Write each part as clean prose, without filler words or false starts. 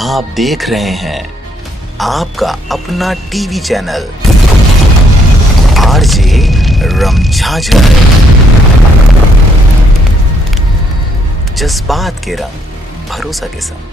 आप देख रहे हैं आपका अपना टीवी चैनल आरजे रमझाझर। जज्बात के रंग भरोसा के संग।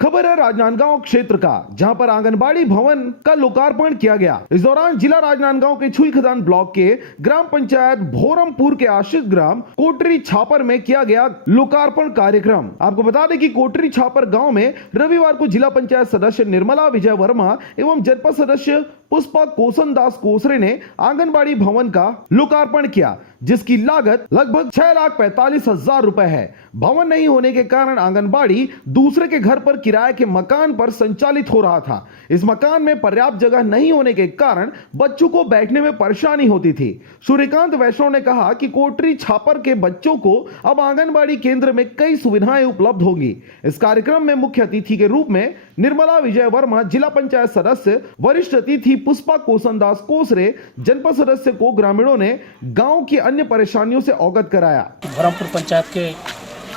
खबर है राजनांदगांव क्षेत्र का, जहां पर आंगनबाड़ी भवन का लोकार्पण किया गया। इस दौरान जिला राजनांदगांव के छुई खदान ब्लॉक के ग्राम पंचायत भोरमपुर के आश्रित ग्राम कोटरी छापर में किया गया लोकार्पण कार्यक्रम। आपको बता दें कि कोटरी छापर गांव में रविवार को जिला पंचायत सदस्य निर्मला विजय वर्मा एवं जनपद सदस्य पुष्पा कोसन दास कोसरे ने आंगनबाड़ी भवन का लोकार्पण किया, जिसकी लागत लगभग 6,45,000 रुपए है। भवन नहीं होने के कारण आंगनबाड़ी दूसरे के घर पर किराए के मकान पर संचालित हो रहा था। इस मकान में पर्याप्त जगह नहीं होने के कारण बच्चों को बैठने में परेशानी होती थी। सूर्यकांत वैष्णव ने कहा कि कोटरी छापर के बच्चों को अब आंगनबाड़ी केंद्र में कई सुविधाएं उपलब्ध होगी। इस कार्यक्रम में मुख्य अतिथि के रूप में निर्मला विजय वर्मा, जिला पंचायत सदस्य, वरिष्ठ अतिथि पुष्पा कोसन दास कोसरे, जनपद सदस्य को ग्रामीणों ने गांव की अन्य परेशानियों से अवगत कराया। भोरमपुर पंचायत के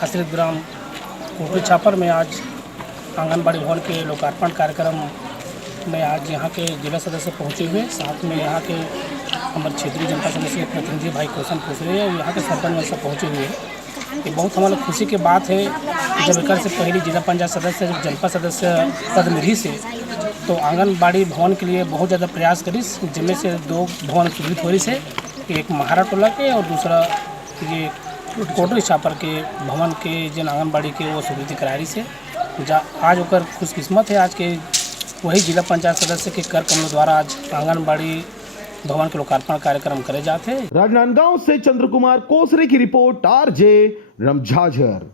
आश्रित ग्राम कोटरी छापर में आज आंगनबाड़ी भवन के लोकार्पण कार्यक्रम में आज यहाँ के जिला सदस्य पहुँचे हुए, साथ में यहाँ के हमारे क्षेत्रीय जनता सदस्य प्रतिनिधि भाई कोसन कोसरे और यहाँ के सरपंच सब पहुँचे हुए हैं। ये बहुत हमारे खुशी की बात है। जब एक से पहले जिला पंचायत सदस्य जब जनपद सदस्य पद मिली से तो आंगनबाड़ी भवन के लिए बहुत ज़्यादा प्रयास करी, जिनमें से 2 भवन स्वीकृत हो रही से, एक महारा टोला के और दूसरा ये कोटरी छापर के भवन के जिन आंगनबाड़ी के वो स्वीकृति करा रही से। आज ओकर खुशकिस्मत है आज के वही जिला पंचायत सदस्य के कर कमलों द्वारा आज आंगनबाड़ी भवन के लोकार्पण कार्यक्रम करे जाते हैं। राजनांदगांव से चंद्र कुमार कोसरे की रिपोर्ट, आरजे रमझाझर।